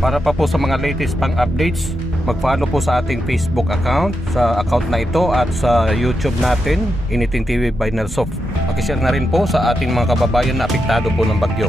Para pa po sa mga latest pang updates, mag-follow po sa ating Facebook account, sa account na ito, at sa YouTube natin, Initing TV by Nersoft. Pakishare na rin po sa ating mga kababayan na apektado po ng bagyo.